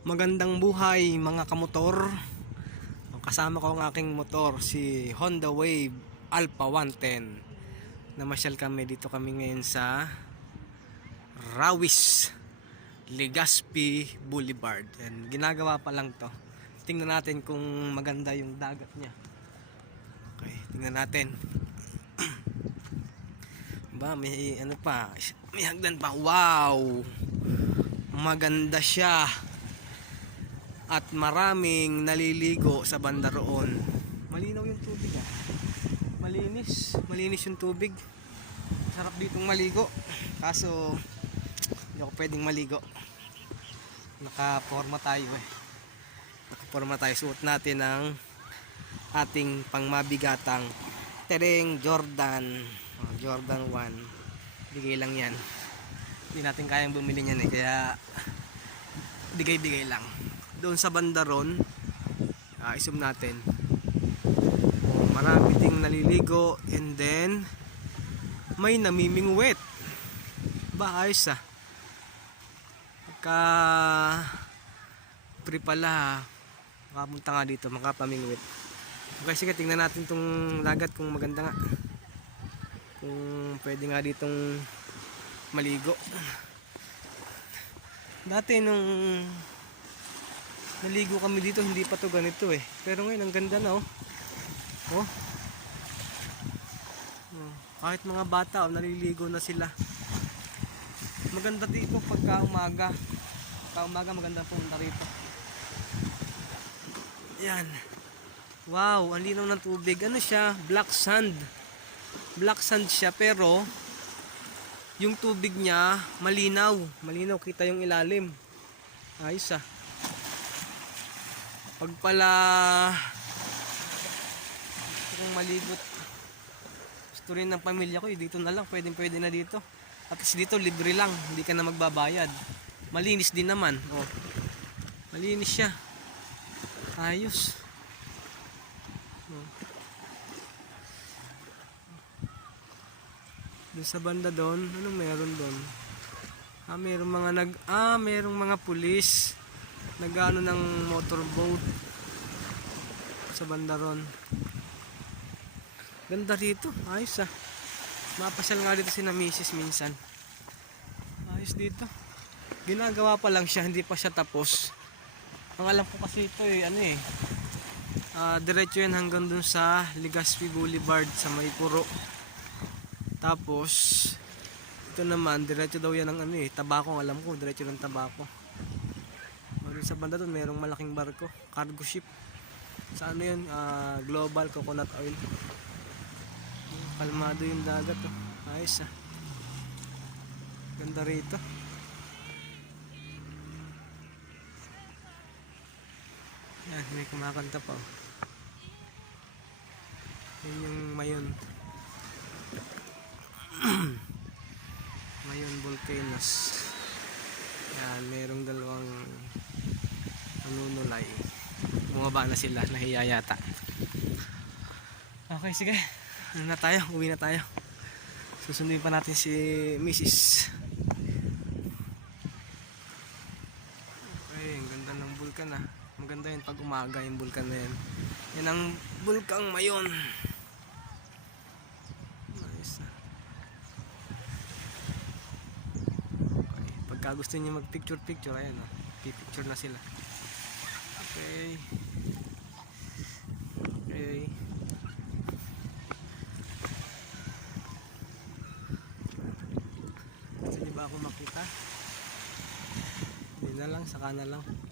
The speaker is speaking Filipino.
Magandang buhay mga kamotor. Kasama ko ang aking motor, si Honda Wave Alpha 110. Namasyal kami dito kami ngayon sa Rawis Legazpi Boulevard. And ginagawa pa lang to. Tingnan natin kung maganda yung dagat niya. Okay, tingnan natin. ba, may ano pa, may hagdan pa. Wow! Maganda siya at maraming naliligo sa banda roon. Malinaw yung tubig ah. Malinis, malinis yung tubig. Sarap ditong maligo. Kaso hindi ako pwedeng maligo. Nakaporma tayo eh. Nakaporma tayo. Suot natin ang ating pangmabigatang Tereng Jordan. Oh, Jordan 1. Bigay lang yan. Hindi natin kayang bumili niyan eh. Kaya bigay-bigay lang doon sa banda ron uh, isum natin oh, marami ding naliligo and then may namimingwit. Ba ayos ah. Pagka free pala makapunta nga dito makapamingwit. Okay sige tingnan natin tong dagat kung maganda nga. Kung pwede nga ditong maligo. Dati nung naligo kami dito hindi pa to ganito eh. Pero ngayon ang ganda na oh. Oh, oh kahit mga bata oh, naliligo na sila. Maganda dito pagka umaga. Pagka umaga maganda pumunta rito. Yan. Wow ang linaw ng tubig. Ano siya? Black sand. Black sand siya pero yung tubig niya malinaw. Malinaw kita yung ilalim. Ayos ah pag pala gusto kong maligot gusto rin ng pamilya ko eh, dito na lang pwedeng pwede na dito at least dito libre lang hindi ka na magbabayad malinis din naman oh. malinis siya ayos oh. Doon sa banda doon, ano meron doon? Ah, merong mga nag ah, merong mga pulis nagano ng motorboat sa banda ron. Ganda rito, ayos ah. Mapasyal nga dito si na misis minsan. Ayos dito. Ginagawa pa lang siya, hindi pa siya tapos. Ang alam ko kasi ito eh, ano eh. Uh, diretso yan hanggang dun sa Legazpi Boulevard sa Maypuro. Tapos, ito naman, diretso daw yan ng ano eh, tabako ang alam ko, diretso ng tabako. Sa banda doon, merong malaking barko, cargo ship. Sa ano yun, ah, global coconut oil. Kalmado yung dagat oh. Ayos ah. Ganda rito. Yan, may kumakanta pa oh. Yan yung mayon. mayon volcanoes. Yan, merong dalawang Bumaba na sila, nahiya yata. Okay, sige. Ano na tayo? Uwi na tayo. Susunduin pa natin si Mrs. Okay, ang ganda ng bulkan ah. Maganda yun pag umaga yung bulkan na yan. Yan ang bulkang mayon. Nice ah. Okay, gusto niyo mag picture picture, ayan ah. Pipicture na sila. Okay. Okay. Niyo ba ako makita? Hindi na lang, saka na lang.